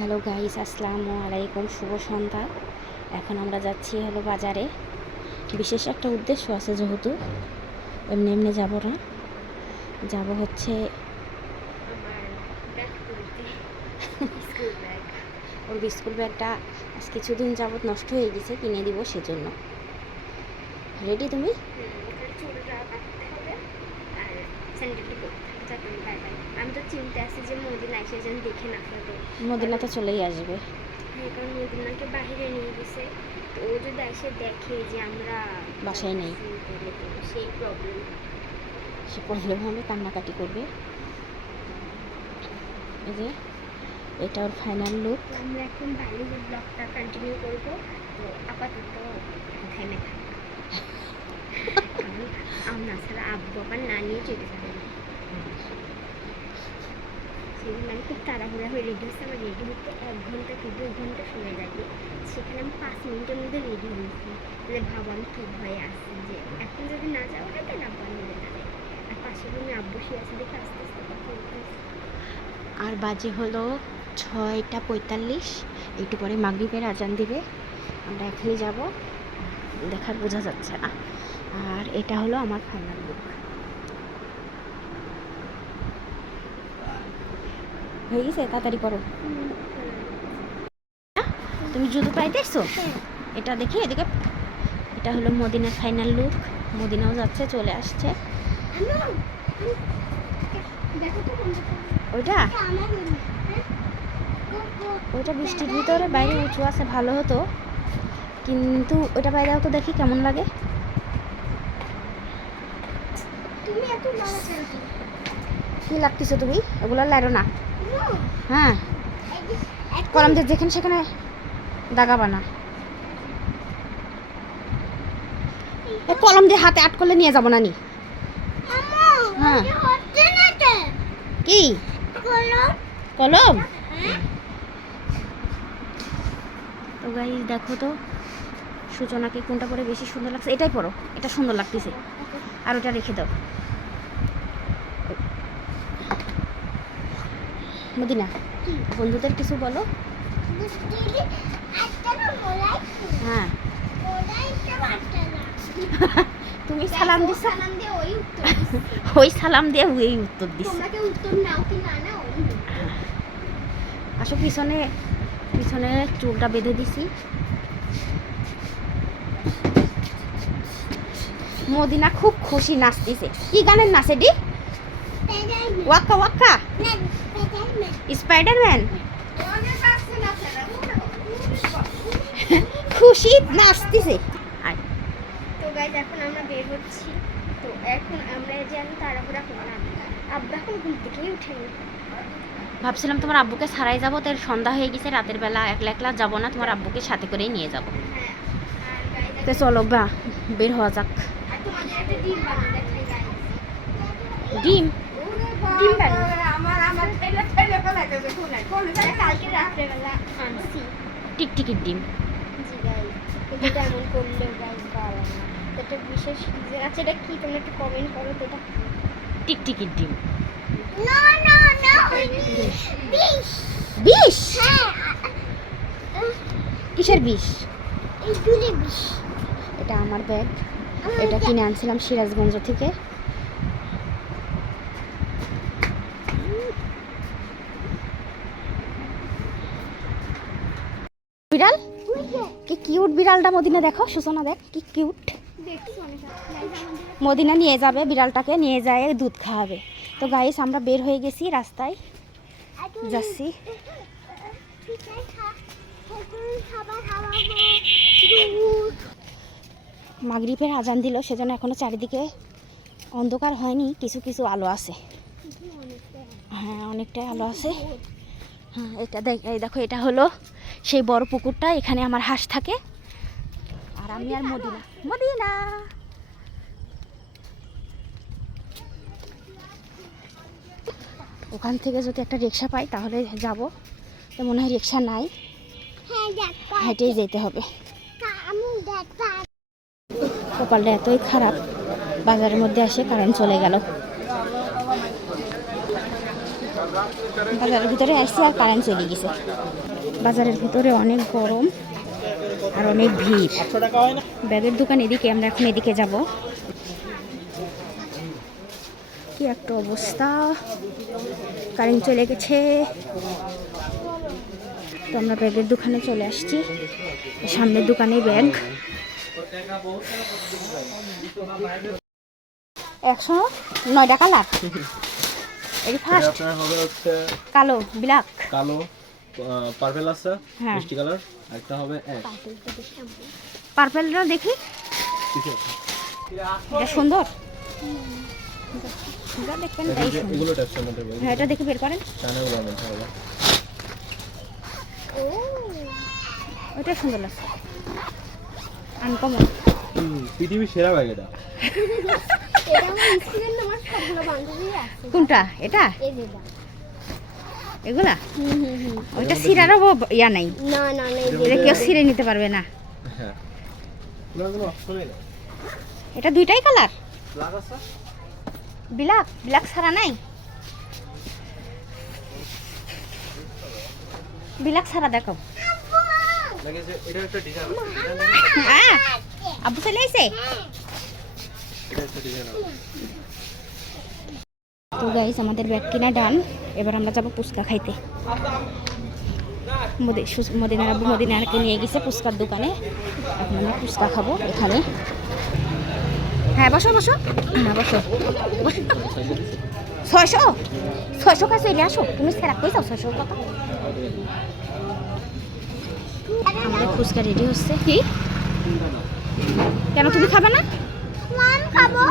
Hello guys, আসসালামু আলাইকুম, শুভ সন্ধ্যা। এখন আমরা যাচ্ছি হলো বাজারে। বিশেষ একটা উদ্দেশ্য আছে, যেহেতু এমনি এমনি যাব না, যাব হচ্ছে ওর স্কুল ব্যাগটা আজ কিছুদিন যাবত নষ্ট হয়ে গেছে, কিনে দিব সেজন্য। রেডি তুমি? আমি তো চিন্তা আছি যে মদিনা এসে যেন দেখে না ফেলবে। মদিনা তো চলেই আসবে। হ্যাঁ, কারণ মদিনাকে বাইরে নিয়ে গেছে, তো ও যদি এসে দেখে যে আমরা বাসায় নেই, সেই প্রবলেম, সে প্রবলেম হবে, কান্নাকাটি করবে। এই যে এটা ওর ফাইনাল লুক। আমরা এখন বাইরের ব্লগটা কন্টিনিউ করব। তো আপাতত থেমে থাক, আমরা ছাড়া আব্বু আবার না নিয়ে চলে যাবে। মানে খুব তাড়াহুড়া হয়ে রেডি হচ্ছে। আমার রেডি হতে 1 ঘন্টা কি 2 ঘন্টা সময় লাগে, সেখানে আমি 5 মিনিটের মধ্যে রেডি হয়েছি। তাহলে ভাবো আমি কী ভয়ে আসছি যে এখন যদি না যাওয়া হয় তাহলে আব্বা নিয়ে যাবে। আর পাশে আমি আব্বু শুয়ে আছে দেখে আস্তে আস্তে কথা বলতে। আর বাজে হলো 6:45, একটু পরে মাগরিবের আজান দিবে। আমরা এখনই যাব, দেখার বোঝা যাচ্ছে না। আর এটা হলো আমার ফাইনাল লুক। হয়ে গেছে, তাড়াতাড়ি করো। তুমি জুতো পাই দেখছো? এটা দেখি এদিকে। এটা হলো মদিনার ফাইনাল লুক। মদিনাও যাচ্ছে, চলে আসছে। ওইটা ওইটা বৃষ্টির ভিতরে বাইরে উঁচু আছে, ভালো হতো, কিন্তু ওইটা বাইরে তো দেখি কেমন লাগে। কি লাগতেছে তুমি? ওগুলো লাইরো না। হ্যাঁ, কলম দিয়ে যেখানে সেখানে দাগাবা না। কলম দিয়ে হাতে আট করলে নিয়ে যাবো না নি। হ্যাঁ, কি কলম? তো গাইস দেখো তো, সূচনাকে কোনটা পরে বেশি সুন্দর লাগছে? এটাই পরো, এটা সুন্দর লাগতেছে। আর ওটা রেখে দাও। মদিনা, বন্ধুদের কিছু বলো। হ্যাঁ, তুমি সালাম দিছ, ওই সালাম দিয়ে ওই উত্তর দিছ। আসো, পিছনে পিছনে চুলটা বেঁধে দিছি। মদিনা খুব খুশি, নাচতেছে। কি গানের নাচে ডি? ওয়াক্কা ওয়াক্কা, স্পাইডারম্যান। খুশি নাচতেছে। তো গাইজ এখন আমরা বের হচ্ছি। তো এখন আমরা যেন তাড়াহুড়া করবো না, আব্বা এখন ঘুম থেকেই উঠেনি। ভাবছিলাম তোমার আব্বুকে ছাড়াই যাবো, তার সন্ধ্যা হয়ে গেছে, রাতের বেলা একলা একলা যাবো না, তোমার আব্বুকে সাথে করেই নিয়ে যাবো। তো চলো বা বের হওয়া যাক। ডিম কালকে রাত্রেবেলা আনছি টিকটিকির ডিম। জি গাইজ, এটা এমন করলেও গাইজ ভালো না। এটা বিশেষ রিজন আছে। এটা কি তোমরা একটু কমেন্ট করো তো। এটা টিকটিকির ডিম। না না না, বিষ বিষ? হ্যাঁ। কিসের বিষ? এই দুলে বিষ। এটা আমার ব্যাগ, এটা কিনে আনছিলাম সিরাজগঞ্জ থেকে। বিড়াল, কি কিউট বিড়ালটা। মদিনা দেখো, সূচনা দেখ কি কিউট। মদিনা নিয়ে যাবে বিড়ালটাকে, নিয়ে যায় দুধ খাওয়াবে। তো গাইস আমরা বের হয়ে গেছি, রাস্তায় যাচ্ছি। মাগরিবের আজান দিল, সেজন্য এখনো চারিদিকে অন্ধকার হয়নি, কিছু কিছু আলো আছে। হ্যাঁ, অনেকটাই আলো আছে। হ্যাঁ, এটা দেখো, এটা হলো সেই বড় পুকুরটা, এখানে আমার হাঁস থাকে। আর আমি আর মদিনা। মদিনা ওখান থেকে যদি একটা রিক্সা পাই তাহলে যাব, তো মনে হয় রিক্সা নাই, হেঁটেই যেতে হবে। কপালটা এতই খারাপ, বাজারের মধ্যে এসে কারেন্ট চলে গেল। বাজারের ভিতরে আসছি আর কারেন্ট চলে গেছে। বাজারের ভিতরে অনেক গরম আর অনেক ভিড়। ব্যাগের দোকান এদিকে, আমরা এখন এদিকে যাব। কি একটা অবস্থা, কারেন্ট চলে গেছে। তো আমরা ব্যাগের দোকানে চলে আসছি, সামনের দোকানে ব্যাগ 109 টাকা লাখ। এটি ফার্স্ট আপনার হবে হচ্ছে কালো ব্ল্যাক, কালো পার্পল আছে হ্যাঁ। মিষ্টি কালার, একটা হবে অ্যাশ। পার্পেলটা দেখি, এটা সুন্দর। এটা দেখবেন, এটাই সুন্দর। এগুলো ট্যাপসের মধ্যে রয়েছে। হ্যাঁ, এটা দেখে বের করেন। চায়না গুলোর মধ্যে হবে। ওইটা সুন্দর লাগছে, আনকমন। পৃথিবীর সেরা ব্যাগ এটা। এটা আমার স্কুলের না, আমার সবগুলো বান্ধবী আছে। কোনটা এটা? এই যেটা। এগুলা ওইটা সিরারও ইয়া নাই, না না না, এই যে এটা কেউ ছিঁড়ে নিতে পারবে না। হ্যাঁ, এগুলো কোনো অপশনই নেই। এটা দুইটাই কালার, ব্ল্যাক আছে, ব্ল্যাক ব্ল্যাক ছাড়া নাই, ব্ল্যাক ছাড়া দেখো। লাগে যে এটা একটা ডিজাইন আছে, আব্বু চলে এসে। এটা একটা ডিজাইন আছে। তো গাইস, আমাদের ব্যাগ কিনা ডান। এবার আমরা যাবো ফুচকা খাইতে। মদিনার আব্বু মদিনারকে নিয়ে গেছে ফুচকার দোকানে। এখন আমরা ফুচকা খাবো এখানে। হ্যাঁ, বসো বসো, হ্যাঁ বসো বসো। 600 কাছে এলে আসো, তুমি সেরা কই যাও 600 কথা। আমাদের ফুচকা রেডি হচ্ছে। কি কেন, তুমি খাবে না? খাবো।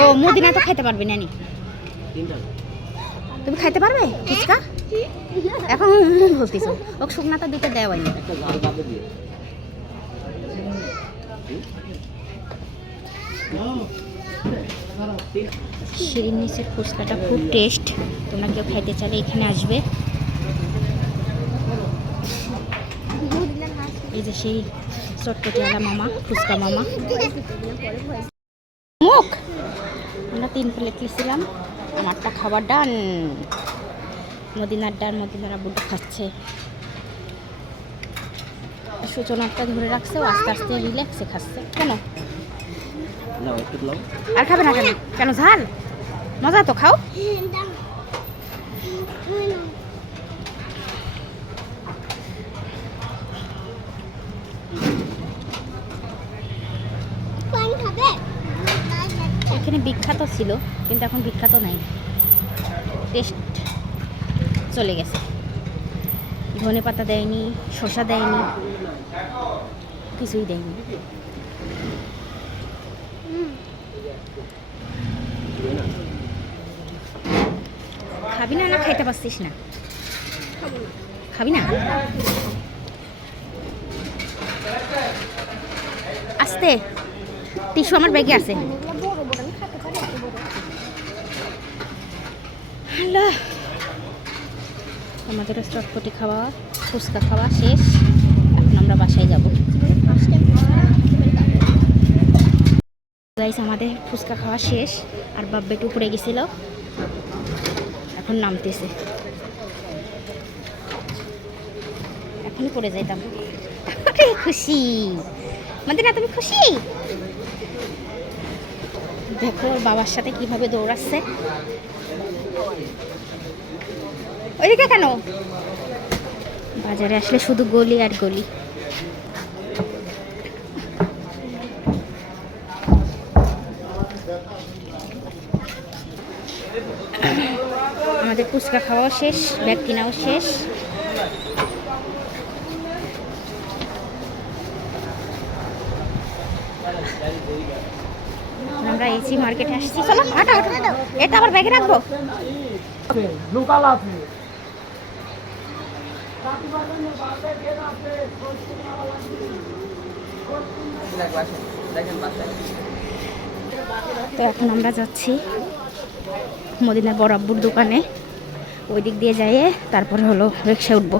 ও, মদিনা তো খাইতে পারবে না নি? তুমি খাইতে পারবে ফুচকা? এখন বলতেছ ও শুকনাটা দুটো দেওয়াই না। সিঁড়ির নিচের ফুচকাটা খুব টেস্ট। তোমরা কেউ খাইতে চাইলে এখানে আসবে। এই যে সেই চটপটিওয়ালা মামা, ফুচকা মামা। মুখ আমরা 3 প্লেট নিয়েছিলাম, আমারটা খাবার ডান। মদিনার ডান, মদিনার আব্বুটা খাচ্ছে। সূচনাটা ধরে রাখছে, ও আস্তে আস্তে রিল্যাক্সে খাচ্ছে। কেন আর খাবে না? কেন কেন ঝাল মজা তো, খাও। এখানে বিখ্যাত ছিল, কিন্তু এখন বিখ্যাত নাই, টেস্ট চলে গেছে। ধনে পাতা দেয়নি, শসা দেয়নি, কিছুই দেয়নি। খাবি না? না খাইতে পারছিস না? খাবি না? আস্তে, টিস্যু আমার ব্যাগে আছে। হ্যালো, আমাদের চটপটি খাওয়া, ফুচকা খাওয়া শেষ। এখন আমরা বাসায় যাব। গাইস, আমাদের ফুচকা খাওয়া শেষ, আর বাব্বেট উপরে গেছিল, এখন নামতেছে। এখনই পড়ে যাইতাম। খুশি মদিনা, তুমি খুশি? দেখো ওর বাবার সাথে কিভাবে দৌড়াচ্ছে। ওইদিকে কেন? বাজারে আসলে শুধু গলি আর গলি। আমাদের ফুচকা খাওয়াও শেষ, ব্যাগ কেনাও শেষ। আমরা এসি মার্কেটে আসছি। চলো হাঁটো হাঁটো, এটা আবার ব্যাগে রাখবো। লোকাল আছে। তো এখন আমরা যাচ্ছি মদিনার বড় আব্বুর দোকানে। ওই দিক দিয়ে যাইয়ে তারপরে হলো রিক্সায় উঠবো।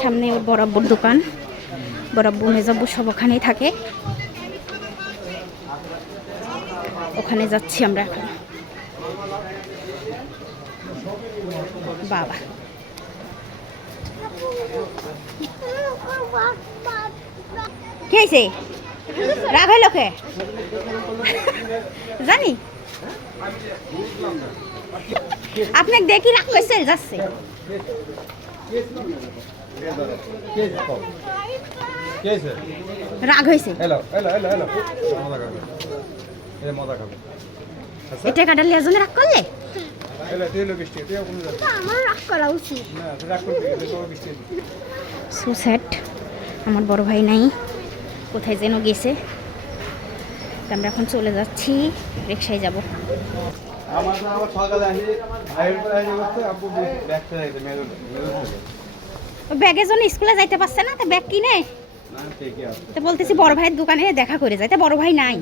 সামনে ওর বড় আব্বুর দোকান, বড় আব্বু মেজাব্বু সব ওখানেই থাকে। ওখানে যাচ্ছি আমরা এখন। বাবা কি হয়েছে রাগ হইল কে জানি আপনাকে দেখি রাগ করছে যাচ্ছে রাগ হয়েছে এটা কাটার লিয়ার জন্য রাগ করলে আমার রাগ করা উচিত। সুস্যাড আমার বড় ভাই নাই কোথায় যেন গেছে তো আমরা এখন চলে যাচ্ছি রিক্সায় যাব ব্যাগের জন্য স্কুলে যাইতে পারছে না তা ব্যাগ কিনে তো বলতেছি বড় ভাইয়ের দোকানে দেখা করে যাইতে বড় ভাই নাই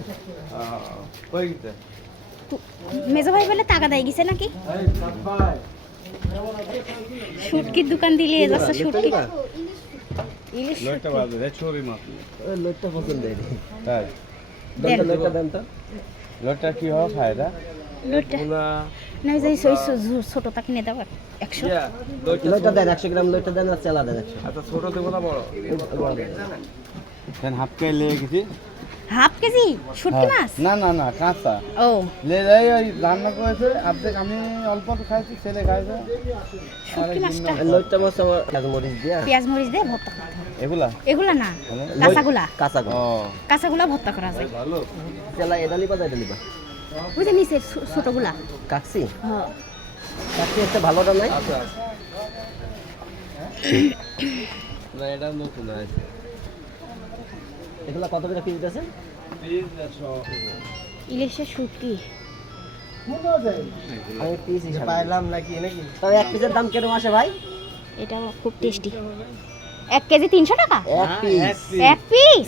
মেজো ভাই বলে টাকা দেয় গেছে নাকি শুটকির দোকান দিলে যাচ্ছে শুটকি ইলিশ লোটটা কি হয় ফায়দা লোটটা নাই যাই ছোটটা কিনে দাও 100 লইটা দেন 100 গ্রাম লইটা দেন আর চালা দেন 100 আচ্ছা ছোট দেবো না বড় বড় দেন দেন হাফ কেজি লেগে গেছি হাফ কেজি শুটকি মাছ না না না কাঁচা ও লে যাই ওই রান্না করেছে অর্ধেক আমি অল্প খাইছি ছেলে খাইছে শুটকি মাছটা লইটা মাছ আমার পেঁয়াজ মরিচ দিয়া পেঁয়াজ মরিচ দিয়ে ভর্তা করতে হয়। এগুলা এগুলা না কাঁচাগুলা কাঁচা ও কাঁচাগুলা ভর্তা করা যায় ভালো চালা এটা লিবা এটা লিবা বুঝে নিচে ছোটগুলা কাকসি হ্যাঁ কাকসি একটা ভালোটা নাই আচ্ছা না এটা নতুন আছে এগুলা কত করে পিস দিতেছে ইলিশের শুটকি আমি পিস হিসাবে পাইলাম নাকি তবে এক পিসের দাম কিরকম আসে ভাই এটা খুব টেস্টি 1 কেজি 300 টাকা এক পিস এক পিস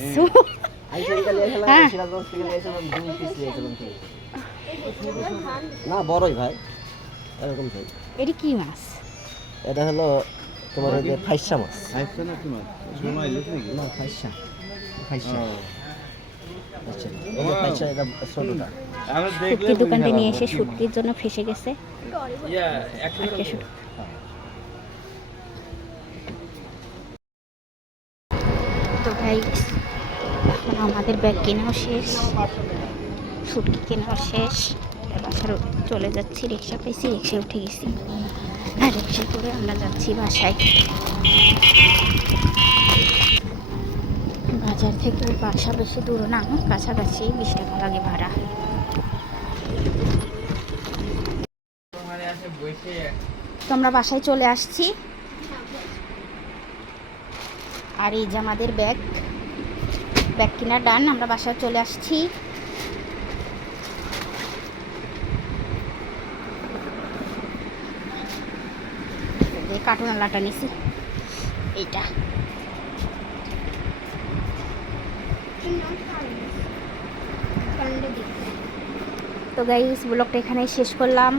আইসেন কালি এখানে হ্যাঁ। সিরাজগঞ্জ থেকে এসেছিলাম 2 পিস নিয়েছিলাম কি না বড়ই ভাই এরকম তাই এটি কি মাছ এটা হলো তোমার ওই যে ফাইসা মাছ আইছে না কি মাছ সময় লেট নাকি না ফাইসা ফাইসা আচ্ছা এই যে ফাইসা এটা ছোটটা আমরা শুটকির দোকানটা নিয়ে এসে শুটকির জন্য ফেসে গেছে ইয়া একটা শুটকি। তো ভাই এখন আমাদের ব্যাগ কেনাও শেষ শুটকি কেনাও শেষ বাসার চলে যাচ্ছি রিক্সা পেয়েছি রিক্সায় উঠে গেছি আর রিক্সায় করে আমরা যাচ্ছি বাসায় বাজার থেকে বাসা বেশি দূর না কাছাকাছি 20 টাকা লাগে ভাড়া তো আমরা বাসায় চলে আসছি আর এই যে আমাদের ব্যাগ কেনার ডান আমরা বাসায় চলে আসছি কার্টুন আলাটা নিছি এইটা তো গাইস ব্লগটা এখানেই শেষ করলাম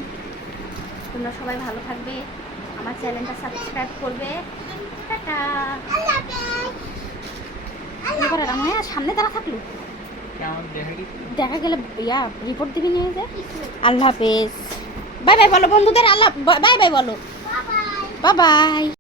তোমরা সবাই ভালো থাকবে আমার চ্যানেলটা সাবস্ক্রাইব করবে টাটা সামনে তারা থাকলো দেখা গেলে ইয়া রিপোর্ট দিবি নিয়ে যে আল্লাহ হাফেজ বাই বাই বলো বন্ধুদের আল্লাহ বাই বাই বলো বাই বাই